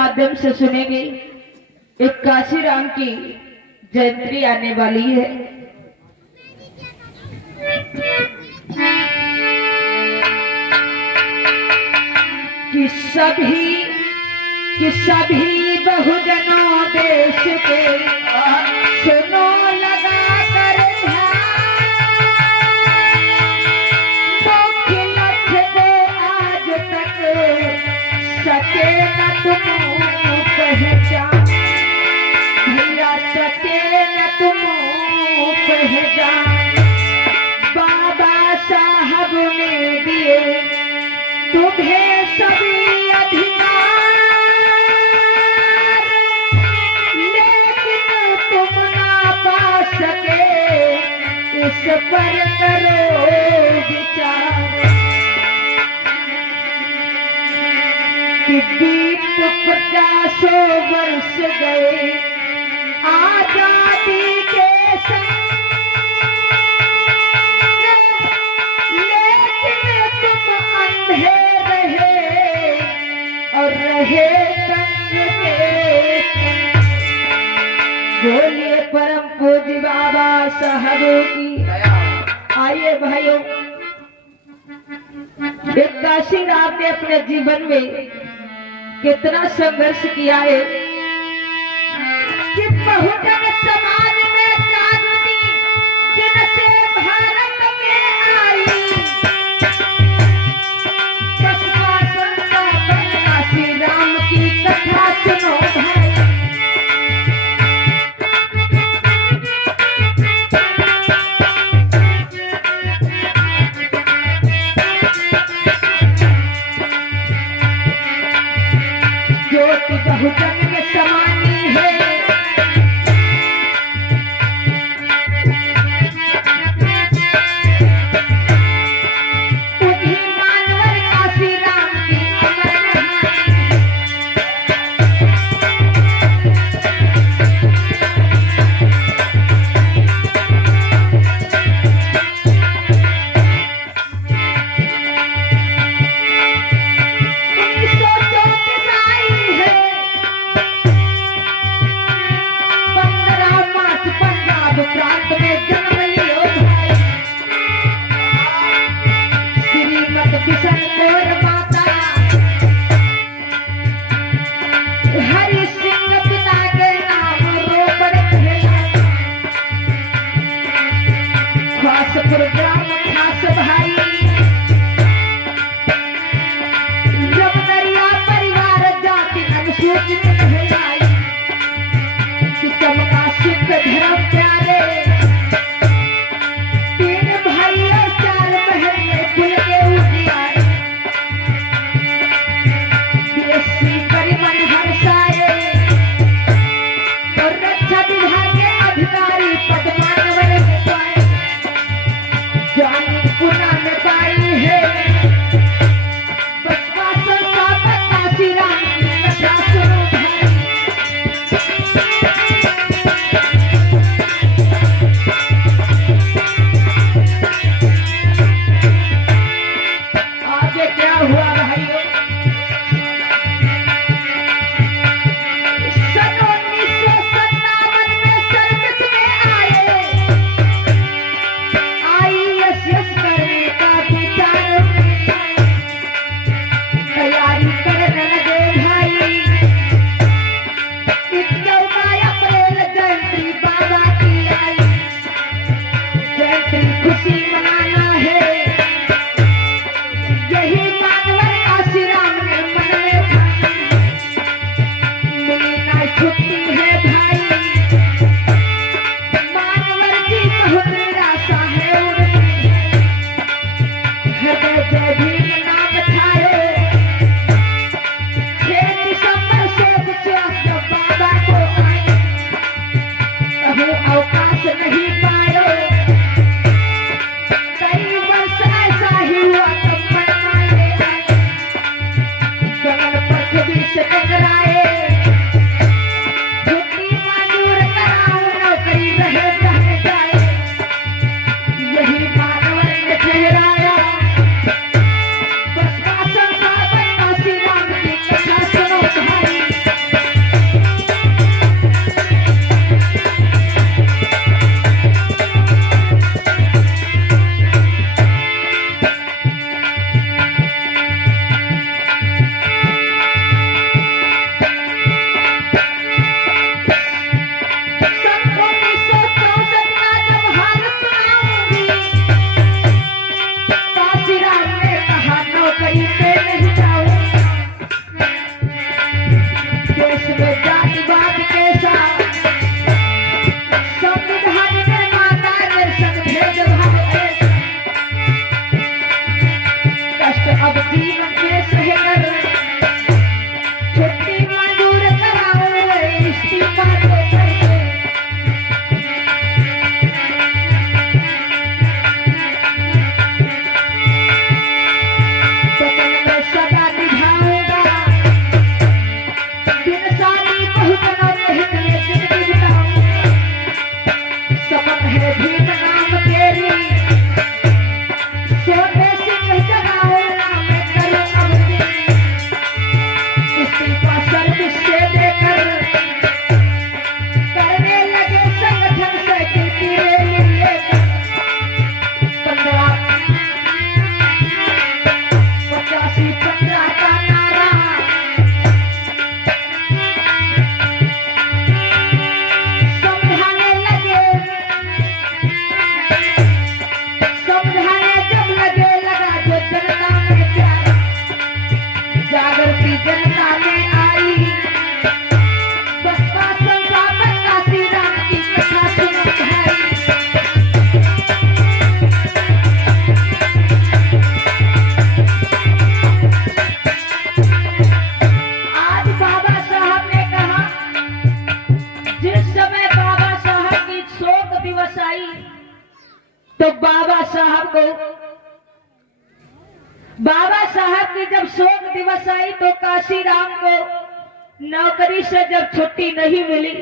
माध्यम से सुनेंगे। एक काशी राम की जयंती आने वाली है। कि सभी बहुजनों देश के सुनो लगा कर सके न तुम पहचान, भैया सके न तुम पहचान। बाबा साहब ने दिए तुम्हें सभी अधिकार, लेकिन तुम ना पा सके, इस पर करो विचार। बीत 50 वर्ष गए आजादी के संग, लेकिन तुम अंधे रहे और रहे तंग के संग। बोलिए परम पूज्य बाबा साहब की। आइए भाइयों, एक काशी राम ने अपने जीवन में कितना संघर्ष किया है कि बहुजन समाज में जागृति जिनसे भारत में आई। बसपा संस्थापक काशी राम की कथा सुनो भाई। ज्योति बहुजन में समानी है, उन्हीं मानवर काशी राम की अमर प्रांत में जन्म लियो भाई। श्रीमद किशन कौर माता हरि सिंह पिता के नाम रोपड़ कहलाता। खासपुर ग्राम खास भाई, रमदरिया परिवार जाति अनुसूचित कहलाई। कि चमका सिद्ध धर्म प्यारे, तीन भाई और 4 बहन कुल के उजियारे। बीएससी परिमल हर्षाए और रक्षा विभाग के अधिकारी पद मानवर में पाए। जानी पुना में पाई है बसपा संस्थापक काशी राम की कथा सुनो भाई। देश में जातिवाद कैसा, संविधान निर्माता ने संग भेदभाव कैसा, कष्ट अब जीवन में सहकर छुट्टी मंजूर कराओ, इस्तीफा दो करके सपन में सदा निभाऊंगा, दिन सारी बहुत मेहनत में जिंदगी बिताऊंगा, सपन है भीम नाम तेरी, सोने सिंह जगाऊंगा मैं करूं अब तेरी, इस्तीफा सर्विस से देकर करने लगे संगठन साइकिल की रैली लेकर, 15 का नारा समझाने लगे, समझाने जब लगे लगा जो जनता में प्यारा, जागृति जनता में आई, बसपा संस्थापक काशीराम की कथा सुनो भाई। आज बाबा साहब ने कहा, जिस समय बाबा साहब की शोक दिवस आई तो बाबा साहब की जब शोक दिवस आई तो काशीराम को नौकरी से जब छुट्टी नहीं मिली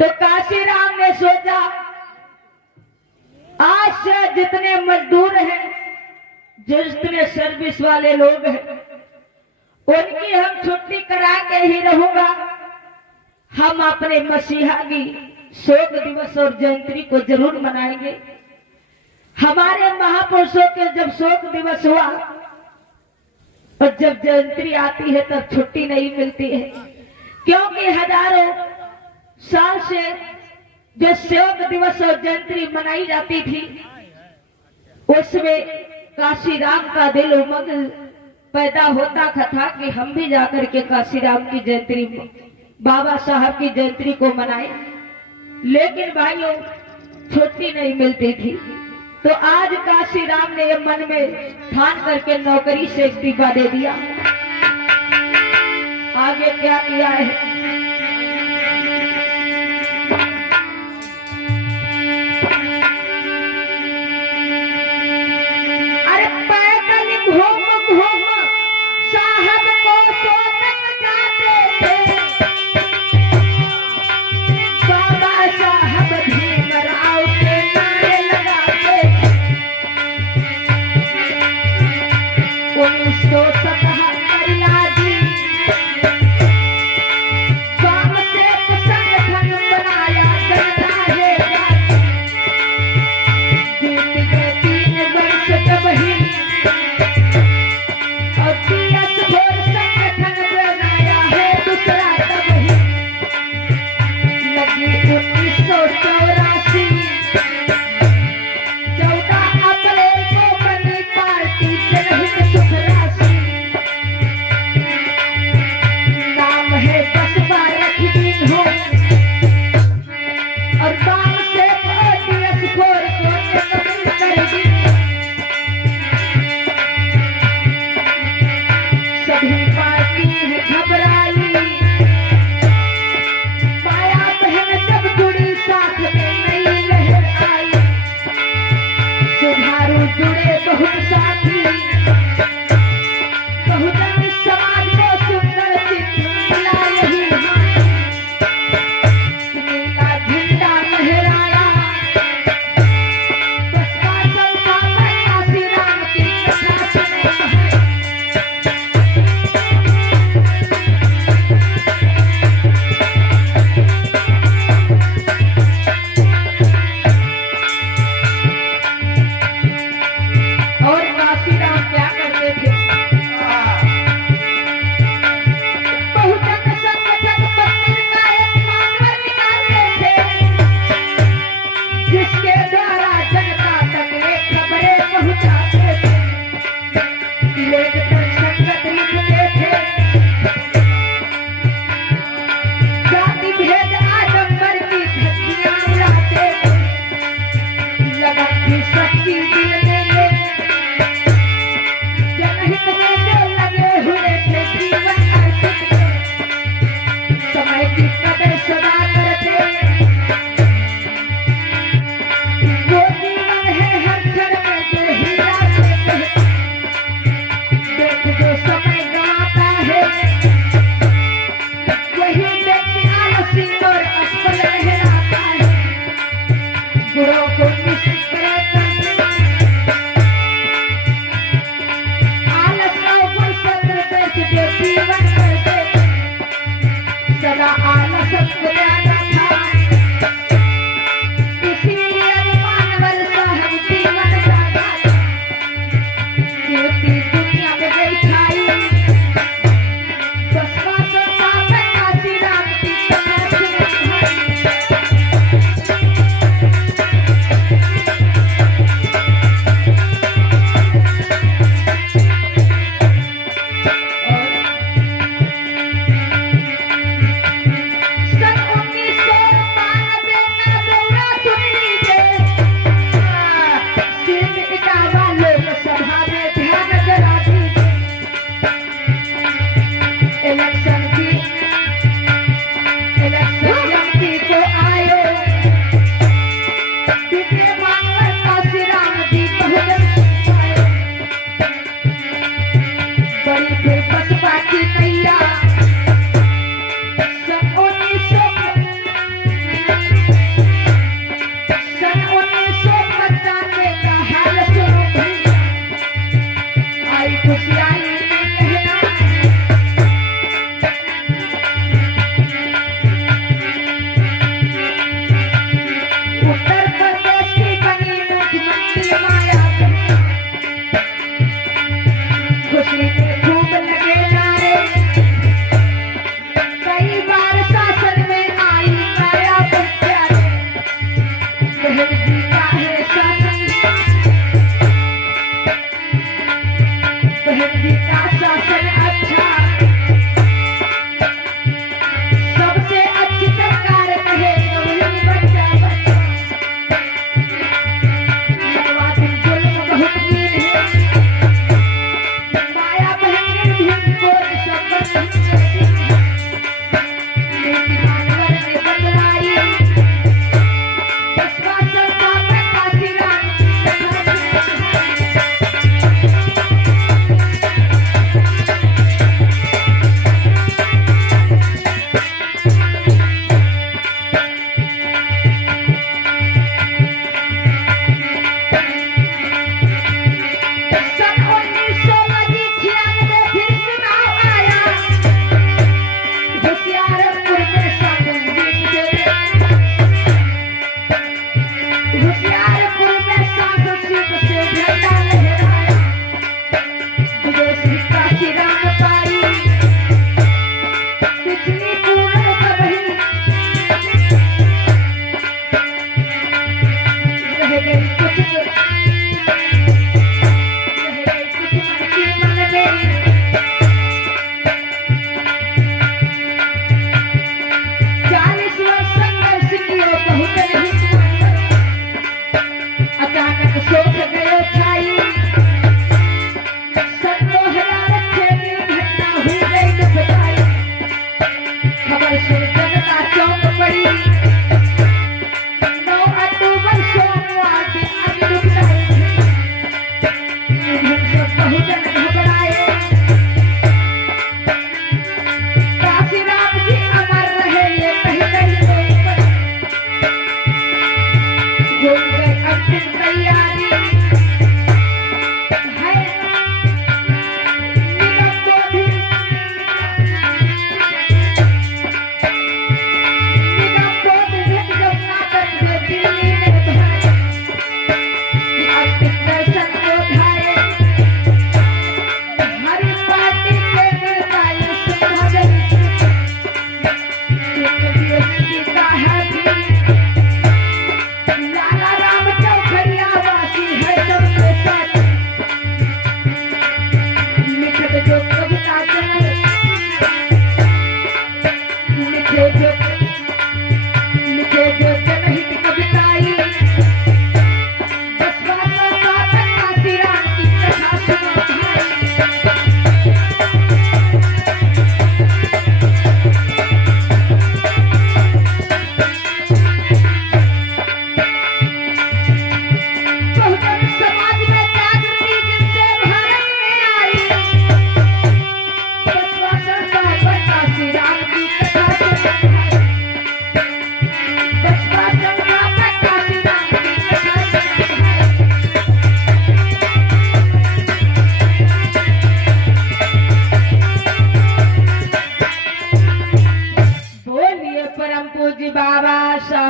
तो काशीराम ने सोचा आज से जितने मजदूर हैं, जितने सर्विस वाले लोग हैं, उनकी हम छुट्टी करा के ही रहूंगा, हम अपने मसीहा की शोक दिवस और जयंती को जरूर मनाएंगे। हमारे महापुरुषों के जब शोक दिवस हुआ और जब जयंती आती है तब छुट्टी नहीं मिलती है, क्योंकि हजारों साल से जो शोक दिवस और जयंती मनाई जाती थी उसमें काशीराम का दिल उमंग पैदा होता था कि हम भी जाकर के काशीराम की जयंती, बाबा साहब की जयंती को मनाएं, लेकिन भाइयों छुट्टी नहीं मिलती थी। तो आज काशीराम ने मन में ठान करके नौकरी से इस्तीफा दे दिया। आगे क्या किया है, अरे पैदल घूम घूम साहब को सोतक जाते थे, बाबा साहब भीमराव के नारे लगाते थे। 1977 यादी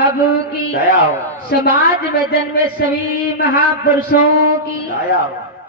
साहब की, दया हो, समाज में जन्मे सभी महापुरुषों की, दया हो।